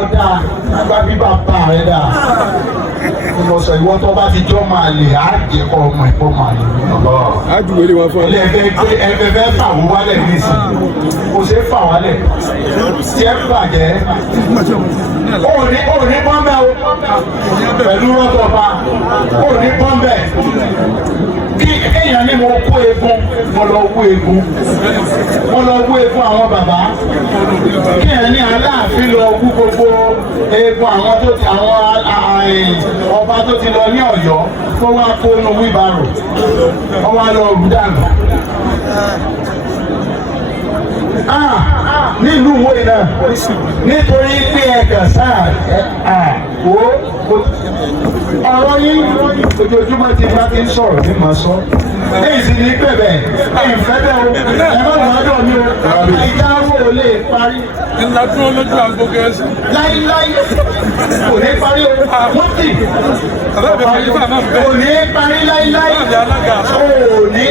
ọ̀dà nígbà bí bàbá rẹ̀ dà mo sọ ìwọ tó bá ti jọ́ máa lè á jẹ́ kọ́ ọmọ ẹ̀kọ́ máa lè. àdúgbò lè wọ́n fọ́ ilé ẹgbẹ́ fẹ́ fà wọ́n wálẹ̀ nísìnyí kò ṣeé fà wálẹ̀ tí ẹ bàjẹ́ òní bọ́m̀bẹ́ o pẹ̀lú rọ́tọ̀ba òní bọ́m̀bẹ́ kí èèyàn ní mo kó egun mo lọ wú egun àwọn bàbá kí èèyàn ní Aláàfin lọ wú gbogbo egun àwọn ọba tó ti lọ ní Ọ̀yọ́ tó wá kó nu wíbarò wọ́n wá lọ rú dànù. Nílùú wo iná nítorí pé ẹ̀gàn sáà ọ̀rọ̀ yín ojoojúmọ́ ti bá ti ń sọ̀rọ̀ ní màá sọ. Èyí sì ní bẹ̀bẹ̀ ìfẹ́ bẹ́ o ẹ má wàá dọ̀ mí o ìdáwó ò lè parí. ńlá dúró lójú àgbo gẹ̀ẹ́sì. Láíláí kò ní parí o wọ́n tì kò ní parí láíláí ò ní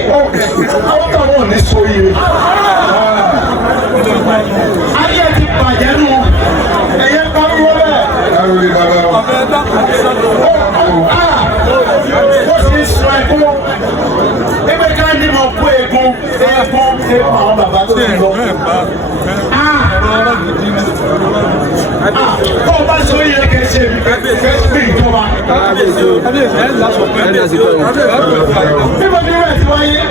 àwọn kan wọn ò ní so ire. Ayé ti bàjẹ́ nù ẹ̀yẹ pariwo bẹ́ẹ̀. Ó sì sọ ẹ̀kọ́ ẹgbẹ́ ká ní mọ̀ kó egun àwọn bàbá tó ti lọ. Kó o bá sọ yẹ kẹsẹ̀ bí ìjọba. Níbo ni rẹ̀ ti wáyé?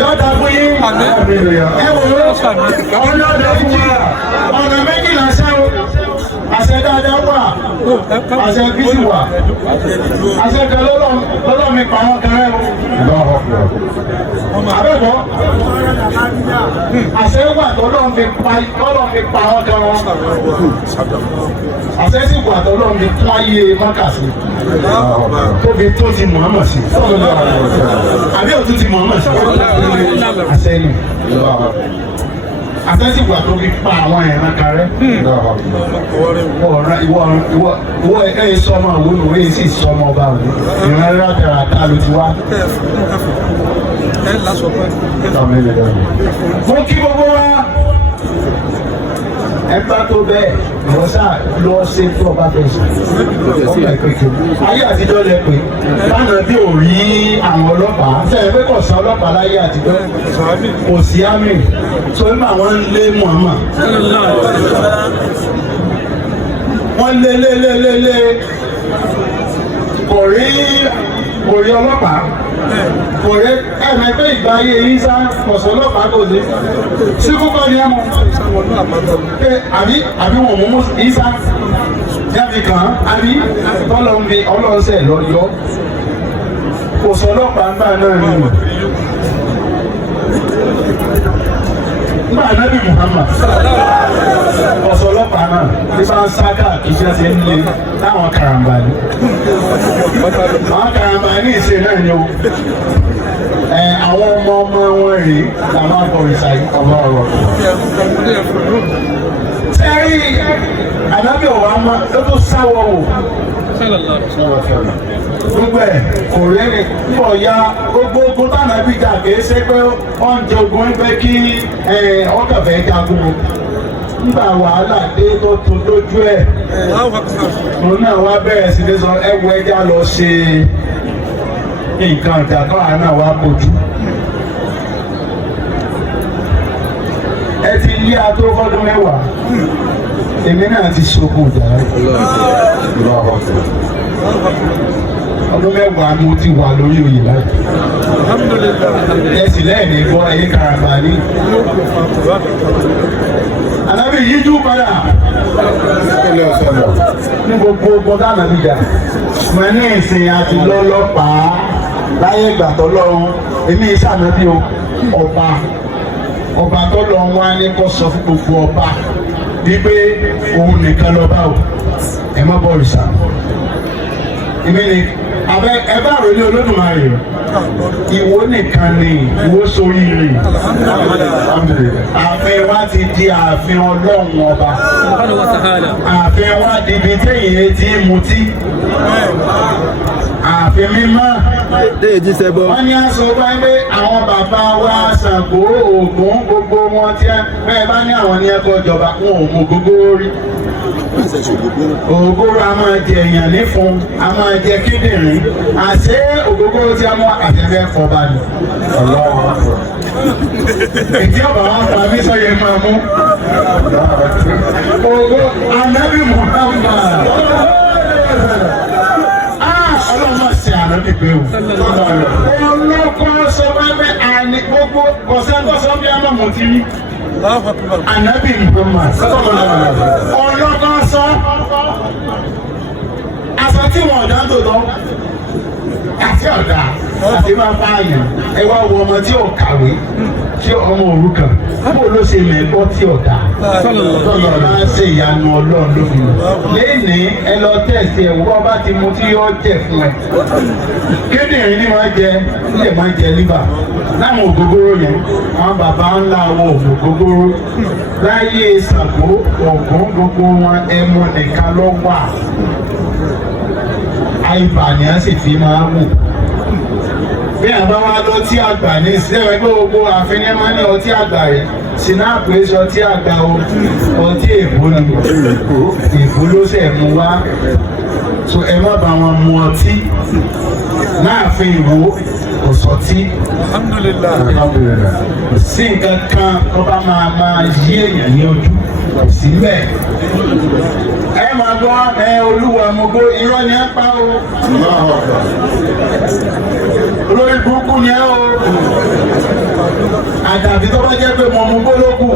Yọ̀ọ̀dà fún yín. Ẹ wò ó, ọ̀nà ọ̀dà fún wa, ọ̀nà méjìlá sẹ́wọ̀n. Àṣẹ dáadáa wà, àṣẹ bísí wà, àṣẹ kan lọ́lọ́ mi pa àwọn kan rẹ̀ o. Àbẹ̀bọ̀, àṣẹ wà tọ́lọ́ mi pa àwọn kan wọn. Àṣẹ sì wà tọ́lọ́ mi fún ayé Mákàsí. Tóbi tó ti Muhammad sí. Àbí òtún ti Muhammad sí. Àṣẹ ni. Àtẹ́sí wà tó fi pa àwọn ẹ̀ràn karẹ́. Ìwọ ẹ̀ sọmọ àwọn olùwé sì sọmọ ọba àwọn ìran rákàràkà ló ti wá. Mo kí gbogbo wa ẹ bá tó bẹ́ẹ̀ lọ́sà lọ ṣe tó ọba fẹ́ ṣe. Ayé àtijọ́ lẹ pé lánàá bí ò rí àwọn ọlọ́pàá sẹ́yìn pé kò sí ọlọ́pàá láyé àtijọ́ kò sí àmì tó ń bá wọn lé Muhammad. Wọ́n lé kò rí ọlọ́pàá kò rí ẹ̀mẹ́ pé ìgbà ayé yìí sá kọ̀sọ̀ ọlọ́pàá kò sí sí kúkọ́ ni ẹ mọ̀ àbí wọn mú ìsá jáde kan àbí ọlọ́ọ̀sẹ̀ lọ yọ kò sọ ọlọ́pàá ńgbà náà nínú nígbà Ànábì Muhammad ọ̀sọ̀ ọlọ́pàá náà ní bá ń sáká ìṣẹ́ ti ń lé táwọn karambani àwọn karambani ìṣe náà ni o àwọn ọmọ wọn rèé làwọn akọ̀rìṣà ọmọ ọ̀rọ̀ sẹ́rí Ànábì ọ̀wá mọ́ ló tó sáwọ́ wò gbogbo ẹ̀ kò rẹ́rìn pọ̀ ya gbogbo ogun tánàbí jà kìí ṣe pé wọ́n ń jogun pé kí ọkàfẹ́ jagun nígbà wàhálà dé tó tún lójú ẹ̀ òun náà wá bẹ̀rẹ̀ sí ní sọ ẹwọ ẹja lọ ṣe nǹkan ìjà náà náà wá bójú. Ẹ ti yí ató fọ́dún mẹ́wàá èmi náà ti ṣokùn ìjà rẹ̀. Ọdún mẹ́wàá mo ti wà lórí oyè láti. Ẹ̀sìn lẹ́ẹ̀ni gbọ́ ẹ̀yìn karambani. Ànábì yíjú padà. Ní gbogbo ọgbọ́n ànábì jà. Mo ní ìsìn àti lọ́lọ́pàá láyé ìgbà tọ́lọ́run. Èmi ìsànábì o, ọba tọ́lọ́run wá ní kó sọ fún gbogbo ọba wípé òun nìkan lọ́ba o, ẹ má bọ̀ òrìṣà. Èmi ni ẹ bá rò ní Olódùmarè ìwọ nìkan ni ìwọ sórí rè ààfin wa ti di ààfin Ọlọ́run ọba ààfin wa di ibi téèyàn ti mutí ààfin mímọ́ wọ́n ní aṣọ bá ń gbé àwọn bàbá wa Ṣàngó Ògún gbogbo wọn tí bẹ́ẹ̀ bá ní àwọn ní ẹ̀kọ́ ìjọba wọn ò mú gbogbo rí ògógóró a máa jẹ èèyàn nífun a máa jẹ kíndìnrín àṣé ògógóró tí a mọ àtẹfẹ fọba ni ọlọ́wọ́ ètí ọba wọn pa mí sọyẹ máa mú ògó anábì Muhammad ọlọ́mọ ṣe ànábì pé o ọlọ́kọ́ sọ wẹ́wẹ́ àní gbogbo kọ̀sẹ́ńtọ́sọ́ bí a máa mọ̀ tí ní ànábì Muhammad ọlọ́kọ́ sọ aṣọ tí wọn ọ̀dà tó lọ àti ọ̀dà àti máa bá àyàn ẹ wá wo ọmọ tí ò kàwé tí ọmọ òrukàn bó ló ṣe mẹ́gbọ́ tí ọ̀dà tọ́lọ̀ máa ṣe ìyanu ọlọ́run lómi lẹ́ni ẹ lọ tẹ̀sí ẹ̀ wọ́n bá ti mu tí yóò jẹ fún ẹ kíndìnrín ni máa jẹ ilé máa jẹ líbà láwọn ògógóró yẹn àwọn bàbá ńlá wọn ògógóró láyé Ṣàngó Ògún gbogbo wọn ẹmu nìkan ló wà àìbà ni a sì fi máa wù bí àbá wa lọ tí àgbà ní ìsẹ́wẹ́ gbogbo àfihàn máa ní ọtí àgbà rẹ̀ sinapu èso ọtí àgbà ọtí èbó ni èbó ló ṣe mú wá so ẹ má bá wọn mu ọtí láàfin Ìwó kò sọtí kò sí nǹkan kan tó bá máa yí èèyàn ní ojú kò sí bẹ́ẹ̀ ẹ máa gbọ́ olúwa mo gbó irọ́ ni ẹ pa o olórí burúkú ni ẹ o àdàbí tó bá jẹ́ pé mo mú gbólókù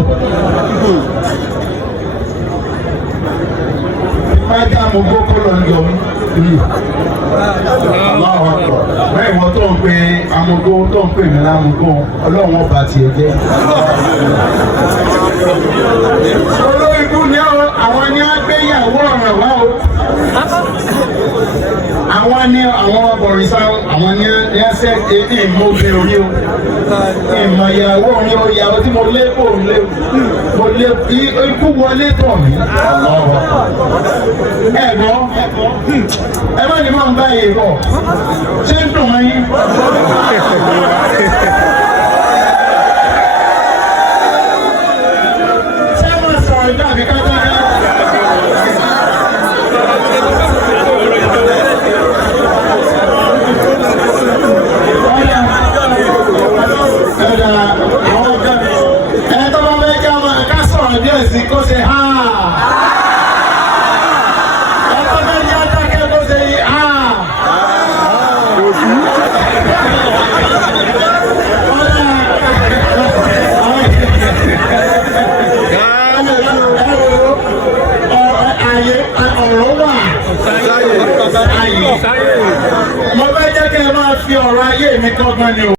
májá mo gbó kó lọ yọ bẹ́ẹ̀ wọ́n tó ń pe amúgbó tó ń pè mí lámúgbó ọlọ́run ọba tiẹ̀ jẹ́ olórí burúkú ni ẹ o àwọn ni á gbéyàwó ọ̀ràn wá o àwọn ní àwọn bọ̀rìṣà àwọn ní ẹsẹ̀ ìmọ̀ obìnrin orí o ìmọ̀ ìyàwó orin o ìyàwó tí mo lé kò lé mo lé ikú wọlé tọ̀ mí ẹ̀gbọ́n ẹ má ní máa ń bá yìí bọ̀ ṣé ń dùn mọ́ yín. ṣé wọ́n sọ̀rọ̀ dàbí kájá ká. Kó ṣe ha ẹ̀kọ́ bẹ́ẹ̀ ni adákẹ́ kó ṣe yí ha ọ̀rọ̀ wà mo fẹ́ jẹ́ kí ẹ máa fi ọ̀rọ̀ ayé mi kọ́gbọ́n ni o.